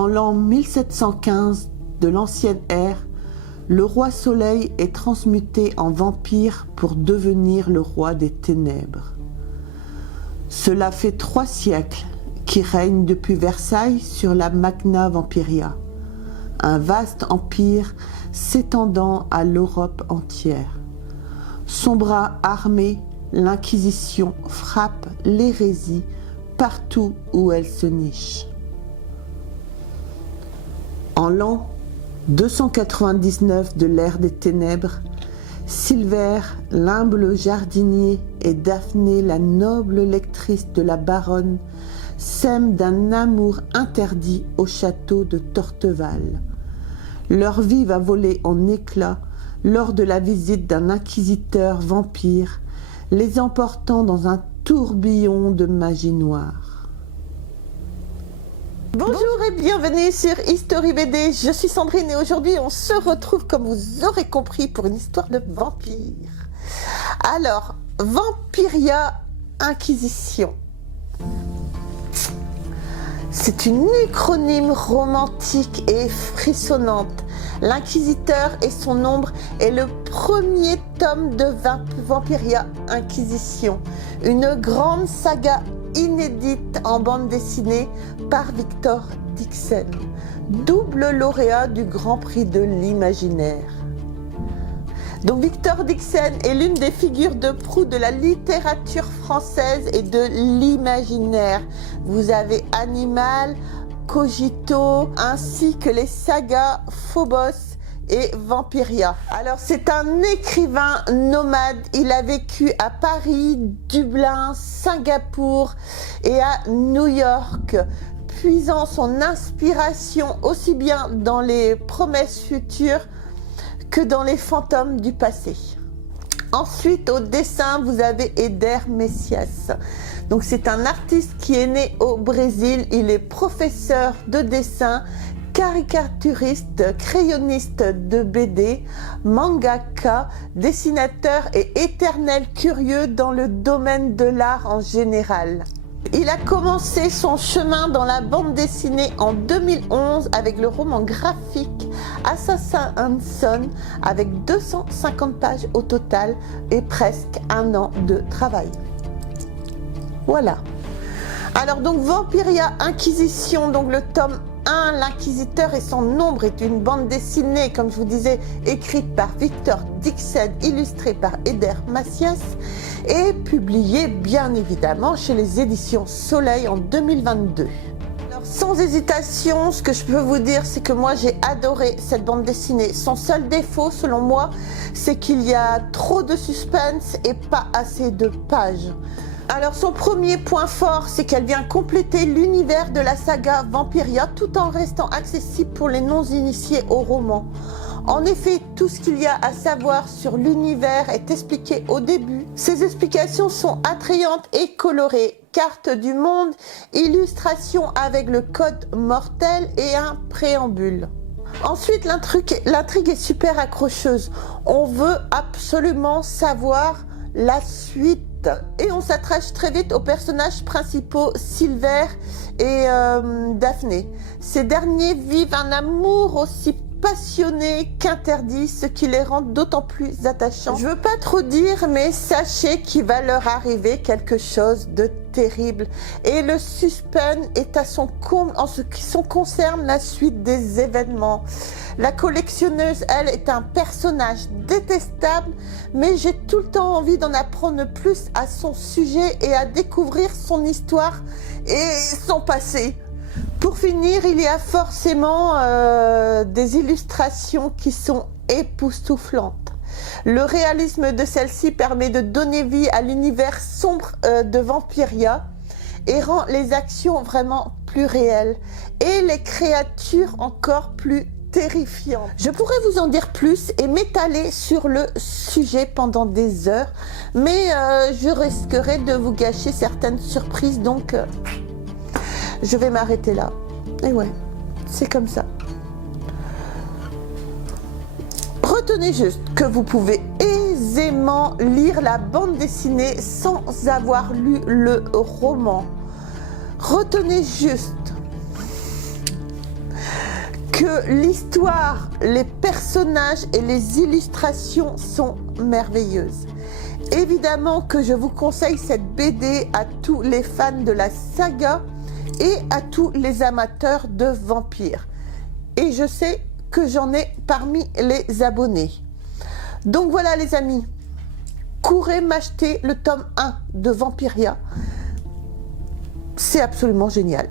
En l'an 1715 de l'ancienne ère, le roi Soleil est transmuté en vampire pour devenir le roi des ténèbres. Cela fait 3 siècles qu'il règne depuis Versailles sur la Magna Vampiria, un vaste empire s'étendant à l'Europe entière. Son bras armé, l'Inquisition frappe l'hérésie partout où elle se niche. En l'an 299 de l'ère des ténèbres, Silver, l'humble jardinier, et Daphné, la noble lectrice de la baronne, s'aiment d'un amour interdit au château de Torteval. Leur vie va voler en éclats lors de la visite d'un inquisiteur vampire, les emportant dans un tourbillon de magie noire. Bonjour et bienvenue sur History BD, je suis Sandrine et aujourd'hui on se retrouve, comme vous aurez compris, pour une histoire de vampire. Alors, Vampiria Inquisition. C'est une uchronyme romantique et frissonnante. L'Inquisiteur et son ombre est le premier tome de Vampiria Inquisition, une grande saga inédite en bande dessinée par Victor Dixon, double lauréat du Grand Prix de l'Imaginaire. Donc Victor Dixon est l'une des figures de proue de la littérature française et de l'imaginaire. Vous avez Animal, Cogito, ainsi que les sagas Phobos et Vampiria. Alors c'est un écrivain nomade, il a vécu à Paris, Dublin, Singapour et à New York, puisant son inspiration aussi bien dans les promesses futures que dans les fantômes du passé. Ensuite, au dessin, vous avez Eder Messias. Donc c'est un artiste qui est né au Brésil, il est professeur de dessin, caricaturiste, crayonniste de BD, mangaka, dessinateur et éternel curieux dans le domaine de l'art en général. Il a commencé son chemin dans la bande dessinée en 2011 avec le roman graphique Assassin and Son avec 250 pages au total et presque 1 an de travail. Voilà. Alors donc Vampiria Inquisition, donc le tome 1, l'Inquisiteur et son ombre, est une bande dessinée, comme je vous disais, écrite par Victor Dixon, illustrée par Eder Macias et publiée bien évidemment chez les éditions Soleil en 2022. Alors, sans hésitation, ce que je peux vous dire, c'est que moi j'ai adoré cette bande dessinée. Son seul défaut, selon moi, c'est qu'il y a trop de suspense et pas assez de pages. Alors son premier point fort, c'est qu'elle vient compléter l'univers de la saga Vampiria tout en restant accessible pour les non-initiés au roman. En effet, tout ce qu'il y a à savoir sur l'univers est expliqué au début. Ces explications sont attrayantes et colorées. Carte du monde, illustration avec le code mortel et un préambule. Ensuite, l'intrigue est super accrocheuse. On veut absolument savoir la suite. Et on s'attache très vite aux personnages principaux, Silver et Daphné. Ces derniers vivent un amour aussi passionné qu'interdit, ce qui les rend d'autant plus attachants. Je veux pas trop dire, mais sachez qu'il va leur arriver quelque chose de terrible. Et le suspense est à son comble en ce qui concerne la suite des événements. La collectionneuse, elle, est un personnage détestable, mais j'ai tout le temps envie d'en apprendre plus à son sujet et à découvrir son histoire et son passé. Pour finir, il y a forcément des illustrations qui sont époustouflantes. Le réalisme de celle-ci permet de donner vie à l'univers sombre de Vampiria et rend les actions vraiment plus réelles et les créatures encore plus terrifiantes. Je pourrais vous en dire plus et m'étaler sur le sujet pendant des heures, mais je risquerais de vous gâcher certaines surprises, donc je vais m'arrêter là. Et ouais, c'est comme ça. Retenez juste que vous pouvez aisément lire la bande dessinée sans avoir lu le roman. Retenez juste que l'histoire, les personnages et les illustrations sont merveilleuses. Évidemment que je vous conseille cette BD à tous les fans de la saga et à tous les amateurs de vampires. Et je sais que j'en ai parmi les abonnés. Donc voilà les amis, courez m'acheter le tome 1 de Vampiria. C'est absolument génial.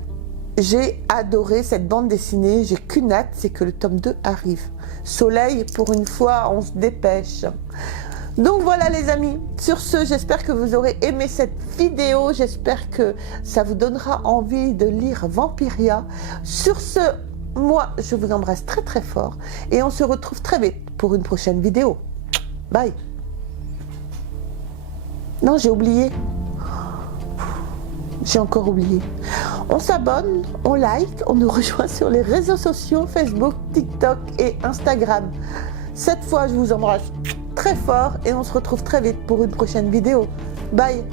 J'ai adoré cette bande dessinée, j'ai qu'une hâte, c'est que le tome 2 arrive. Soleil, pour une fois, on se dépêche. Donc voilà les amis, sur ce, j'espère que vous aurez aimé cette vidéo, j'espère que ça vous donnera envie de lire Vampiria. Sur ce, moi, je vous embrasse très très fort et on se retrouve très vite pour une prochaine vidéo. Bye. Non, j'ai oublié. J'ai encore oublié. On s'abonne, on like, on nous rejoint sur les réseaux sociaux, Facebook, TikTok et Instagram. Cette fois, je vous embrasse très fort et on se retrouve très vite pour une prochaine vidéo. Bye.